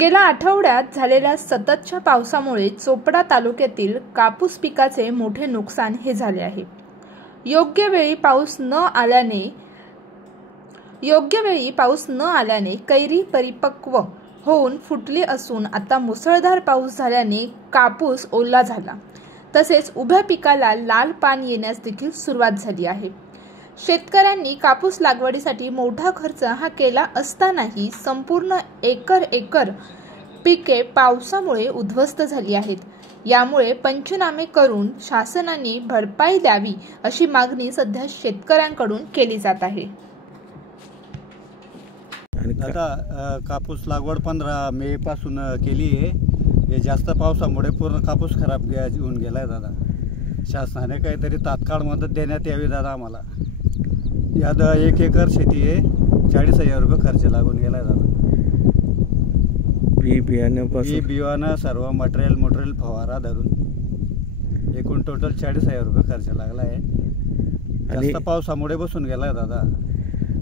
गेल्या आठवड्यात झालेल्या सततच्या पावसामुळे चोपडा तालुक्यातील कापूस पिकाचे मोठे नुकसान हे झाले आहे। योग्य वेळी पाऊस न आल्याने कैरी परिपक्व होऊन फुटली असून आता मुसळधार पाऊस झाल्याने कापूस ओला झाला, तसेच उभ्या पिकाला लाल पान येण्यास देखील सुरुवात झाली आहे। शेतकऱ्यांनी कापूस लागवडीसाठी मोठा खर्च हा केला असतानाही संपूर्ण एकर पिके पावसामुळे उद्ध्वस्त झाली आहेत। यामुळे पंचनामे करून शासनाने भरपाई द्यावी अशी मागणी सध्या शेतकऱ्यांकडून केली जात आहे। आता कापूस लागवड 15 मे पासून केली आहे। जास्त पावसामुळे पूर्ण कापूस खराब होऊन गेलाय दादा। शासनाने काहीतरी तात्काळ मदत देण्यात यावी दादा आम्हाला। यात 1 एकर शेती आहे, 40,000 रुपये खर्च लागून गेलाय दादा। बियाणं सर्व मटेरियल फवारा धरून एकूण टोटल 40,000 रुपये खर्च लागला आहे। जास्त पावसामुळे बसून गेलाय दादा।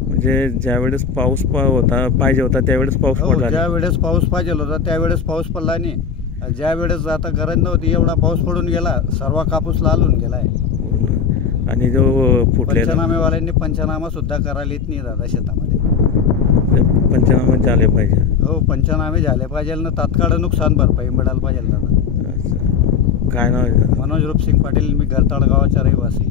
म्हणजे ज्यावेळेस पाऊस पाहिजे होता त्यावेळेस पाऊस पडला, ज्यावेळेस पाऊस पाहिजे होता त्यावेळेस पाऊस पडला नाही। ज्यावेळेस आता गरज नव्हती एवढा पाऊस पडून गेला, सर्व कापूस लालून गेलाय। आणि जो पंचनामेवाल्यांनी पंचनामा सुद्धा करायला येत नाही दादा शेतामध्ये। पंचनामे झाले पाहिजे। हो, पंचनामे झाले पाहिजे ना, तात्काळ नुकसान भरपाई मिळायला पाहिजे दादा। काय नाव आहे? मनोज रूपसिंग पाटील, मी गरताळ गावाचा रहिवासी।